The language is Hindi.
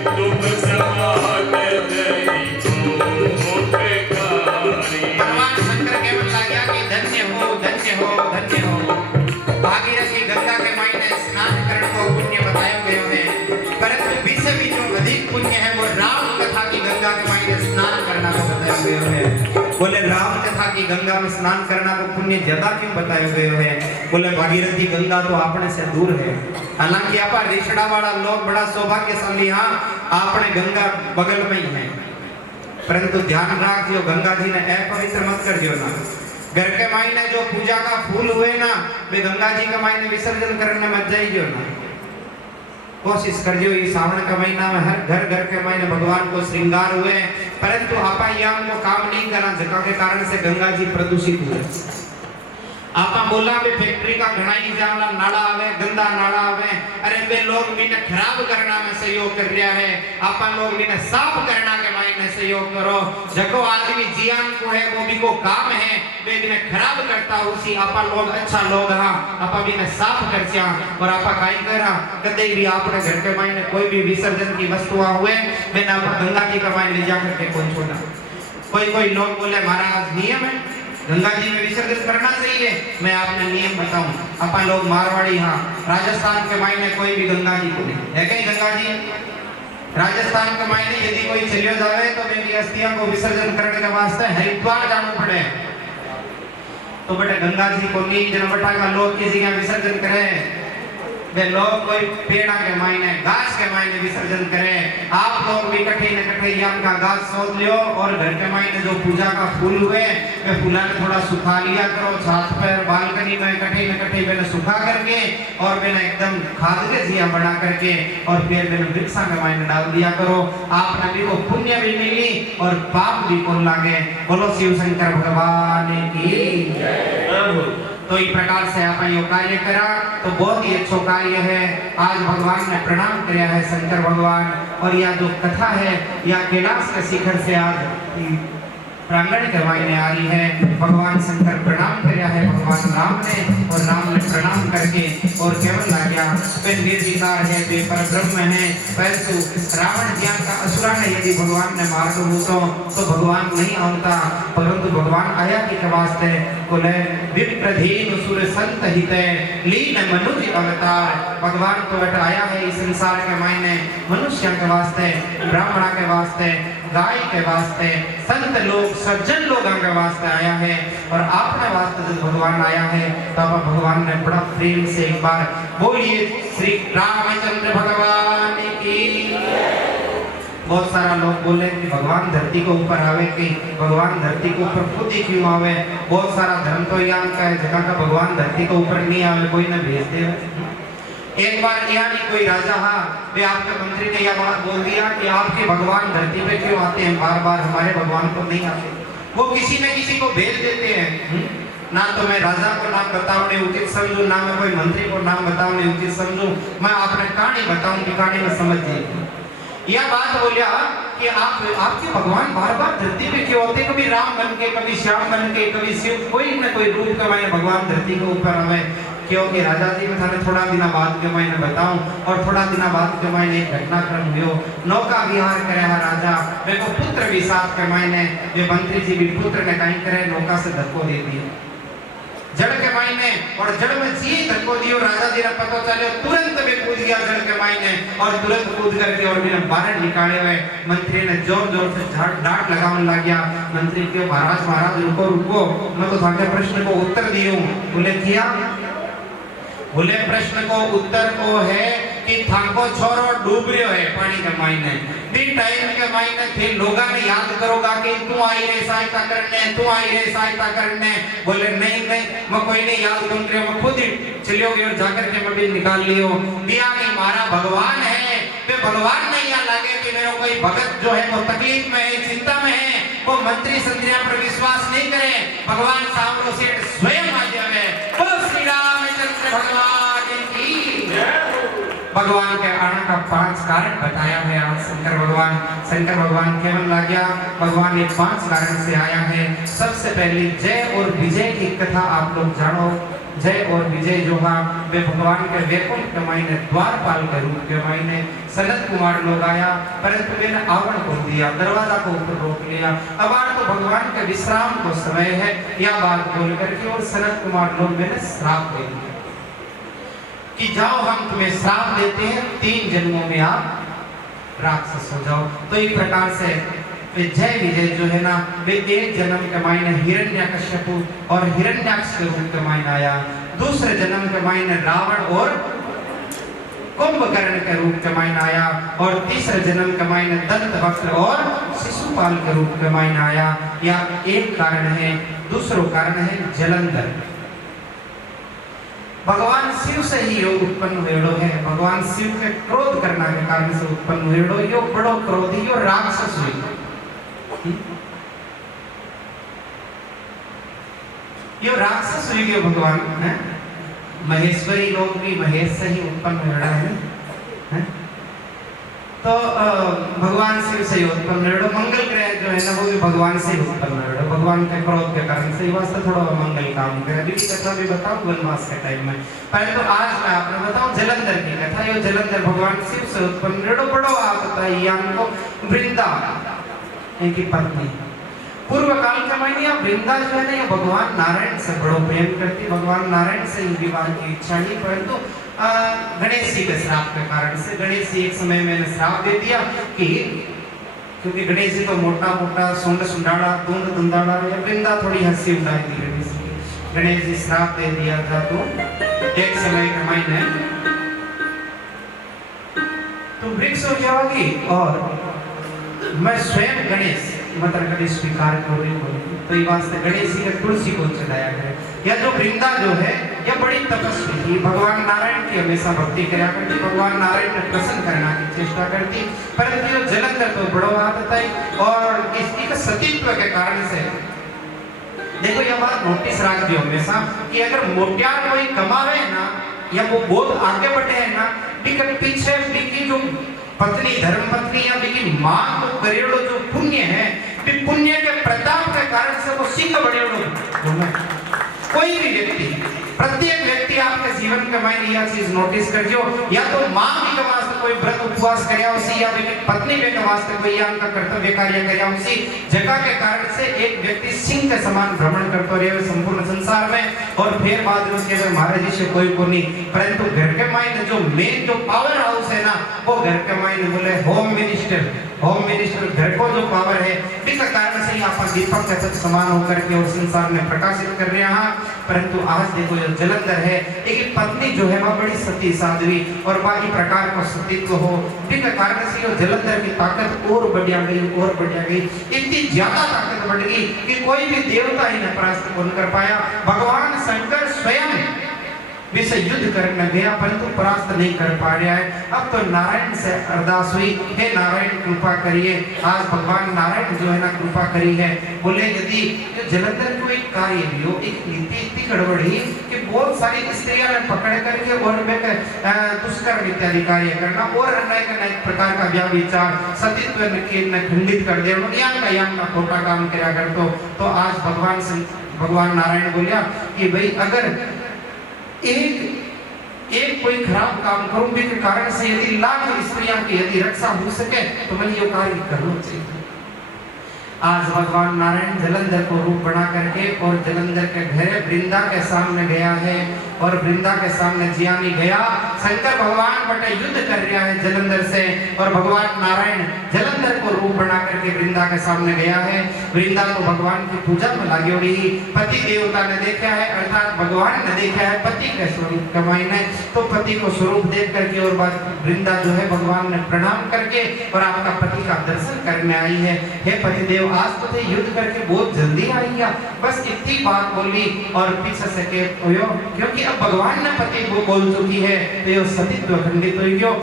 तुम समाते तेरी को बेकारी। भगवान शंकर केवल लाग्या कि धन्य हो धन्य हो धन्य हो। भागीरथी गंगा के मायने स्नान करने को पुण्य बताए गए हैं, परंतु बीच में जो अधिक पुण्य है वो राम कथा की गंगा के मायने स्नान करना को बताए गए हैं। बोले राम कथा की गंगा में स्नान करना को पुण्य ज्यादा क्यों बताए गए हैं? बोले भागीरथी गंगा तो अपने से दूर है। हालांकि आप रिश्ता वाला लोग बड़ा सौभाग्यशाली, हाँ आपने गंगा बगल में ही है, परंतु ध्यान रखियो गंगा जी ने अपवित्र मत कर दियो ना। घर के मायने जो पूजा का फूल हुए ना वे गंगा जी के मायने विसर्जन करने मत जाइयो ना। कोशिश करियो ये सावन का महीना में हर घर के मायने भगवान को श्रृंगार हुए, परंतु आपा यहां को काम नहीं करना जका के कारण से गंगा जी प्रदूषित हुए। आपा बोला वे फैक्ट्री का घना ही जाला नाला आवे, गंदा नाला आवे, अरे वे लोग बिना खराब करना में सहयोग कर रहा है, आपा लोग बिना साफ करना के मायने सहयोग करो। जको आदमी जियान को है वो भी को काम है, वे बिना खराब करता उसी आपा लोग अच्छा लोग हां आपा बिना साफ करच्या। और आपा काई करा कदे भी आपने घर के मायने कोई भी विसर्जन की वस्तुआं हुए बिना गंगा जी के मायने ले जाकर के कौन छोड़ा। कोई लोग बोले महाराज नियम है गंगा जी में विसर्जन करना चाहिए, मैं आपने नियम बताऊं। अपन लोग मारवाड़ी हाँ राजस्थान के मायने कोई भी गंगा जी को नहीं है कहीं गंगा जी राजस्थान के मायने यदि कोई चलियो जावे तो वे अस्थियां को विसर्जन करने के वास्ते हरिद्वार जाना पड़े। तो बेटे गंगा जी को नहीं जन बटा का लोग किसी का विसर्जन करे, वे लोग कोई पेड़ा के मायने घास के मायने विसर्जन करे। आप लोग भी कठे न कठे याम का घास सोच लियो और घर के मायने जो पूजा का फूल हुए वे फूला ने थोड़ा सुखा लिया करो, छात पर बालकनी में कठे न कठे मैंने सुखा करके और मैंने एकदम खाद के जिया बना करके और फिर मैंने वृक्षा के मायने डाल दिया करो। आपने भी को पुण्य भी मिली और पाप भी कौन लागे। बोलो शिव शंकर भगवान की। तो इस प्रकार से आप यो कार्य करा तो बहुत ही अच्छा कार्य है। आज भगवान ने प्रणाम किया है शंकर भगवान, और यह जो कथा है यह कैलाश के शिखर से आज प्रांगण के मायने आ रही है। भगवान शंकर प्रणाम किया है भगवान राम ने, और राम ने प्रणाम करके और केवल लाग्या वे निर्विकार है, वे परब्रह्म है। परंतु रावण ज्ञान का असुरा ने यदि भगवान ने मार दो तो भगवान नहीं आता, परंतु भगवान आया कि वास्ते बोले विप्रधीन सुर संत हिते लीन मनुज अवतार। भगवान तो बेटा आया है इस संसार के मायने मनुष्य के वास्ते, ब्राह्मण के वास्ते, गाय के वास्ते, संत लोग सज्जन लोगों के वास्ते आया है। और आपने वास्ते जब भगवान आया है तब भगवान ने बड़ा प्रेम से एक बार बोलिए श्री रामचंद्र भगवान की। बहुत सारा लोग बोले कि भगवान धरती के ऊपर आवे कि भगवान धरती के ऊपर खुद ही क्यों आवे। बहुत सारा धर्म तो यहाँ का है जगह का भगवान धरती के ऊपर नहीं आवे, कोई ना भेज दे। एक बार यहाँ कोई राजा हाँ वे आपके मंत्री ने यह बात बोल दिया कि आपके भगवान धरती पे क्यों आते हैं बार बार, हमारे भगवान को नहीं आते। वो किसी न किसी को भेज देते हैं। ना तो मैं राजा को नाम बताऊंने उचित समझू, ना मैं कोई मंत्री को नाम बताऊंने उचित समझू, मैं आपने कहानी बताऊं कि कहानी में समझ जाएगी। यह बात बोलिया कि आपके भगवान बार बार धरती पे क्यों होते, कभी राम बन के, कभी श्याम बन के, कभी शिव, कोई न कोई रूप के मायने भगवान धरती के ऊपर आवे। क्योंकि राजा जी में थाने थोड़ा दिन बाद के मैंने बताऊं, और थोड़ा दिन बाद के मैंने एक घटनाक्रम हुयो। नौका विहार करे है राजा, वे को पुत्र भी साथ के मैंने वे मंत्री जी भी पुत्र ने कहीं करे नौका से धक्को दे दिया जड़ के मायने, और जड़ में जी धक्को दियो। राजा जी ने पता चले तुरंत वे कूद गया जड़ के मायने, और तुरंत कूद करके और बिना बाहर निकाले हुए मंत्री ने जोर जोर से डांट लगाने लग गया। मंत्री क्यों महाराज महाराज रुको रुको, मैं तो थाके प्रश्न को उत्तर दियो। बोले किया, बोले प्रश्न को उत्तर को है कि थाको छोरो डूब रहे है पानी के मायने, दिन टाइम के मायने थे लोगा ने याद करोगा कि तू आई रे सहायता करने, तू आई रे सहायता करने। बोले नहीं नहीं मैं कोई नहीं याद कर रही हूं, मैं खुद ही चलियोगे और जाकर के मैं बिल निकाल लियो। दिया नहीं मारा भगवान है, वे भगवान नहीं आ लागे कि मेरा कोई भगत जो है वो तकलीफ में है, चिंता में है, वो मंत्री संत्रियों पर विश्वास नहीं करे, भगवान सामने से स्वयं आ जावे। बोलो श्री रामचंद्र भगवान की जय। भगवान के आने का 5 कारण बताया है आज शंकर भगवान केवल लाग्या भगवान ये 5 कारण से आया है। सबसे पहले जय और विजय की कथा आप लोग जानो। जय और विजय जो हाँ वे भगवान के वैकुंठ के मायने द्वारपाल के रूप के मायने सनत कुमार लोग आया, परंतु मैंने आवरण को दिया, दरवाजा को ऊपर रोक लिया। अब आज तो भगवान के विश्राम को समय है, यह बात बोल करके और सनत कुमार लोग मैंने श्राप दे दिया कि जाओ हम तुम्हें श्राप देते हैं, 3 जन्मों में आप राक्षस हो जाओ। तो एक प्रकार से वे जय विजय जो है ना वे एक जन्म के मायने हिरण्यकश्यपु और हिरण्याक्ष के रूप के मायने आया, दूसरे जन्म के मायने रावण और कुंभकर्ण के रूप के मायने आया, और तीसरे जन्म के मायने दंतवक्र और शिशुपाल के रूप के मायने आया। यह एक कारण है। दूसरा कारण है जलंधर। भगवान शिव से ही योग उत्पन्न हुएड़ो है। भगवान शिव के क्रोध करना के कारण से उत्पन्न हुएड़ो, यो बड़ो क्रोधी यो राक्षस हुई। यो राक्षस हुई गयो भगवान है। महेश्वरी लोग भी महेश से ही उत्पन्न हुएड़ा है। तो भगवान शिव से उत्पन्न हुएड़ो। मंगल ग्रह जो है ना वो भी भगवान से उत्पन्न हुएड़ो, भगवान के क्रोध के कारण से। वास्ते थोड़ा मंगल काम करे। अभी की कथा भी बताऊं वनवास के टाइम में, परंतु आज मैं आपने बताऊं जलंधर की कथा। यो जलंधर भगवान शिव से उत्पन्न हुएड़ो। बड़ो आप बताइए हमको वृंदा इनकी पत्नी पूर्व काल के मायने या वृंदा जो है ना ये भगवान नारायण से बड़ो प्रेम करती। भगवान नारायण से ही विवाह की इच्छा नहीं, परंतु गणेश जी के श्राप के कारण से गणेश जी एक समय में श्राप दे दिया कि क्योंकि गणेश जी तो मोटा मोटा सुंड सुंडाड़ा दूंद दुंदाड़ा, या वृंदा थोड़ी हंसी उड़ाई थी गणेश जी। गणेश जी श्राप दे दिया था तो एक समय के मायने तो वृक्ष हो जाओगी और मैं स्वयं गणेश मतलब कभी स्वीकार कर रही हूँ। तो ये वास्ते गणेश जी ने तुलसी को चढ़ाया है। या जो वृंदा जो है यह बड़ी तपस्वी थी, भगवान नारायण की हमेशा भक्ति किया करती, भगवान नारायण ने प्रसन्न करने की चेष्टा करती। परंतु जो जलंधर तो बड़ो हाथ था और इसकी का सतीत्व के कारण से देखो यह बात नोटिस रख दियो हमेशा कि अगर मोटियार कोई कमावे ना या वो बहुत आगे बढ़े है ना बिकट पीछे बिकी जो पत्नी धर्म पत्नी या बिकी मां को करेड़ो जो पुण्य है पुण्य के प्रताप के कारण से वो सिंह बड़े कोई भी व्यक्ति प्रत्येक व्यक्ति आपके जीवन के मायने यह चीज नोटिस कर जो या तो मां भी के वास्ते कोई व्रत उपवास करया उसी या पत्नी भी के वास्ते कोई या उनका कर्तव्य कार्य करया उसी जगह के कारण से एक व्यक्ति सिंह के समान भ्रमण करता रहे संपूर्ण संसार में। और फिर बाद में उसके अगर महाराज जी से कोई को नहीं, परंतु घर के मायने जो मेन जो पावर हाउस है ना वो घर के मायने बोले होम मिनिस्टर घर को जो पावर है इस कारण से यहाँ पर दीपक के तक समान होकर के और संसार में प्रकाशित कर रहे हैं। परंतु आज देखो जो जलंधर है एक पत्नी जो है वह बड़ी सती साध्वी और बाकी प्रकार का सतीत्व हो, इस कारण से जो जलंधर की ताकत और बढ़िया गई इतनी ज्यादा ताकत बढ़ गई कि कोई भी देवता इन्हें परास्त नहीं कर पाया। भगवान शंकर स्वयं विषय युद्ध करने गया परंतु परास्त नहीं कर पा रहा है। अब तो नारायण से अरदास हुई, हे नारायण कृपा करिए। आज भगवान नारायण जो है ना कृपा करी है। बोले यदि जलंधर को एक कार्य भी हो, एक नीति इतनी गड़बड़ी कि बहुत सारी स्त्रियां पकड़ करके और दुष्कर्म इत्यादि कार्य करना और अनेक प्रकार का व्याभिचार सतीत्व ने खंडित कर दिया का खोटा काम किया कर। तो आज भगवान नारायण बोलिया कि भाई अगर एक कोई खराब काम करूं के कारण से यदि लाख स्त्रियों की यदि रक्षा हो सके तो मैं ये कार्य करना चाहिए। आज भगवान नारायण जलंधर को रूप बना करके और जलंधर के घर वृंदा के सामने गया है और वृंदा के सामने जियानी गया। शंकर भगवान बटे युद्ध कर रहा है जलंधर से और भगवान नारायण जलंधर को रूप बना करके वृंदा के सामने गया है। वृंदा तो भगवान की पूजा में लगी हुई, पति देवता ने देखा है अर्थात भगवान ने देखा है पति के स्वरूप कमाईने, तो पति को स्वरूप देख करके और बाद वृंदा जो है भगवान ने प्रणाम करके और आपका पति का दर्शन करने आई है। हे पति देव आज तो थे युद्ध करके बहुत जल्दी आई है, बस इतनी बात बोली और पीछे से क्योंकि अब भगवान ने पति को बोल चुकी है तो ये सतीत्व खंडित हो गया।